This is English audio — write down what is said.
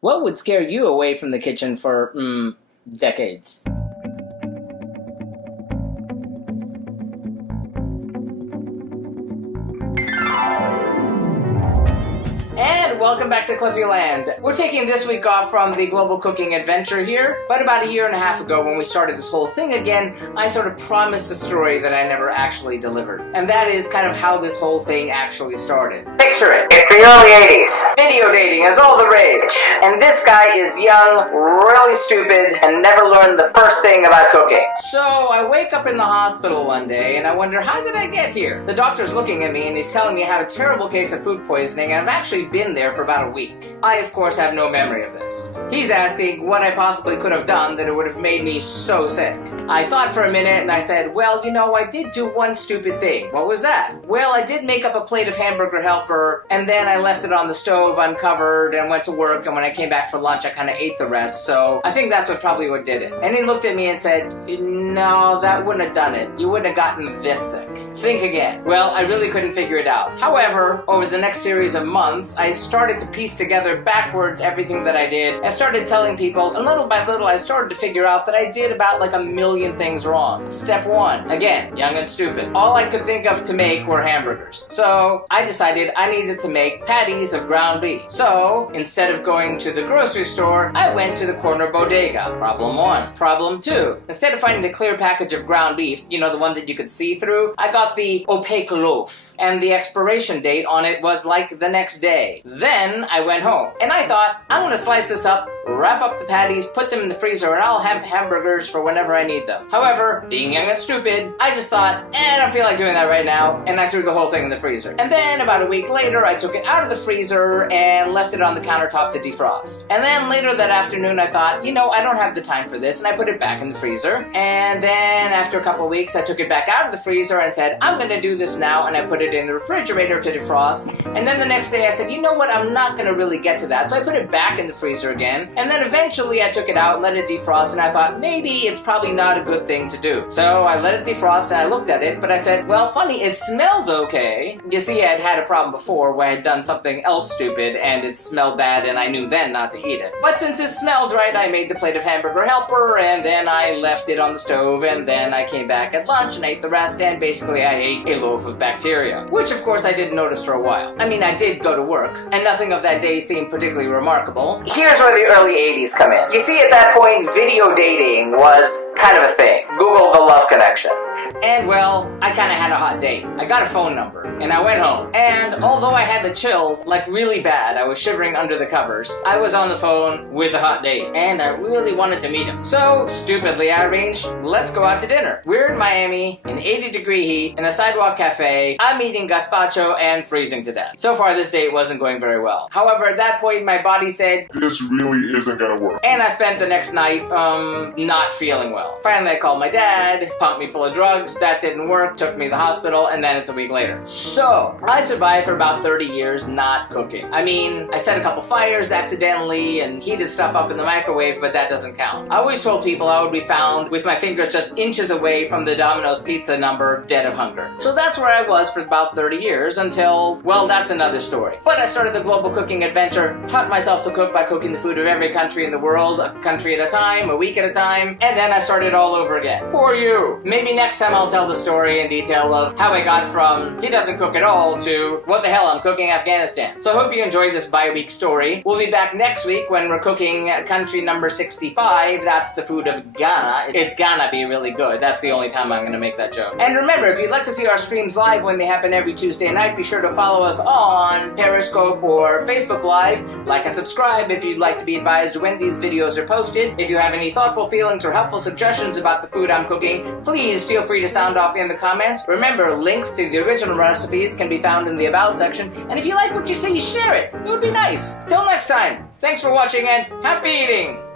What would scare you away from the kitchen for, decades? And welcome back to Cliffieland. We're taking this week off from the global cooking adventure here, but about a year and a half ago when we started this whole thing again, I sort of promised a story that I never actually delivered. And that is kind of how this whole thing actually started. Picture it, it's the early 80s. Video dating is all the rage. And this guy is young, really stupid, and never learned the first thing about cooking. So I wake up in the hospital one day and I wonder, how did I get here? The doctor's looking at me and he's telling me I have a terrible case of food poisoning and I've actually been there for about a week. I, of course, have no memory of this. He's asking what I possibly could have done that it would have made me so sick. I thought for a minute and I said, well, you know, I did do one stupid thing. What was that? Well, I did make up a plate of hamburger helper and then I left it on the stove uncovered and went to work, and when I came back for lunch I kind of ate the rest, so I think that's probably what did it. And he looked at me and said, no, that wouldn't have done it. You wouldn't have gotten this sick. Think again. Well, I really couldn't figure it out. However, over the next series of months, I started to piece together backwards everything that I did and started telling people, and little by little I started to figure out that I did about like a million things wrong. Step one, again, young and stupid. All I could think of to make were hamburgers. So I decided I needed to make patties of ground beef. So instead of going to the grocery store, I went to the corner bodega. Problem one. Problem two, instead of finding the clear package of ground beef, you know, the one that you could see through, I got the opaque loaf. And the expiration date on it was like the next day. Then I went home and I thought, I'm gonna slice this up, wrap up the patties, put them in the freezer, and I'll have hamburgers for whenever I need them. However, being young and stupid, I just thought, I don't feel like doing that right now, and I threw the whole thing in the freezer. And then about a week later, I took it out of the freezer and left it on the countertop to defrost. And then later that afternoon, I thought, you know, I don't have the time for this, and I put it back in the freezer. And then after a couple of weeks, I took it back out of the freezer and said, I'm gonna do this now, and I put it in the refrigerator to defrost. And then the next day I said, you know what, I'm not gonna really get to that, so I put it back in the freezer again. And then eventually I took it out and let it defrost, and I thought maybe it's probably not a good thing to do. So I let it defrost and I looked at it, but I said, well, funny, it smells okay. You see, I had had a problem before where I had done something else stupid and it smelled bad and I knew then not to eat it. But since it smelled right, I made the plate of hamburger helper and then I left it on the stove, and then I came back at lunch and ate the rest, and basically I ate a loaf of bacteria. Which of course I didn't notice for a while. I mean, I did go to work and nothing of that day seemed particularly remarkable. Here's where the early 80s come in. You see, at that point, video dating was kind of a thing. Google the love connection. And well, I kind of had a hot date. I got a phone number and I went home. And although I had the chills, like really bad, I was shivering under the covers, I was on the phone with a hot date and I really wanted to meet him. So stupidly I arranged, let's go out to dinner. We're in Miami in 80-degree heat in a sidewalk cafe. I'm eating gazpacho and freezing to death. So far this date wasn't going very well. However, at that point my body said, this really isn't gonna work. And I spent the next night, not feeling well. Finally I called my dad, pumped me full of drugs, that didn't work, took me to the hospital, and then it's a week later. So, I survived for about 30 years not cooking. I mean, I set a couple fires accidentally and heated stuff up in the microwave, but that doesn't count. I always told people I would be found with my fingers just inches away from the Domino's pizza number, dead of hunger. So that's where I was for about 30 years until, well, that's another story. But I started the global cooking adventure, taught myself to cook by cooking the food of every country in the world, a country at a time, a week at a time, and then I started all over again. For you! Maybe next time I'll tell the story in detail of how I got from he doesn't cook at all to what the hell, I'm cooking Afghanistan. So I hope you enjoyed this bi-week story. We'll be back next week when we're cooking country number 65. That's the food of Ghana. It's gonna be really good. That's the only time I'm gonna make that joke. And remember, if you'd like to see our streams live when they happen every Tuesday night, be sure to follow us on Periscope or Facebook Live. Like and subscribe if you'd like to be advised when these videos are posted. If you have any thoughtful feelings or helpful suggestions about the food I'm cooking, please feel free to sound off in the comments. Remember, links to the original recipes can be found in the About section, and if you like what you see, share it. It would be nice. Till next time, thanks for watching and happy eating!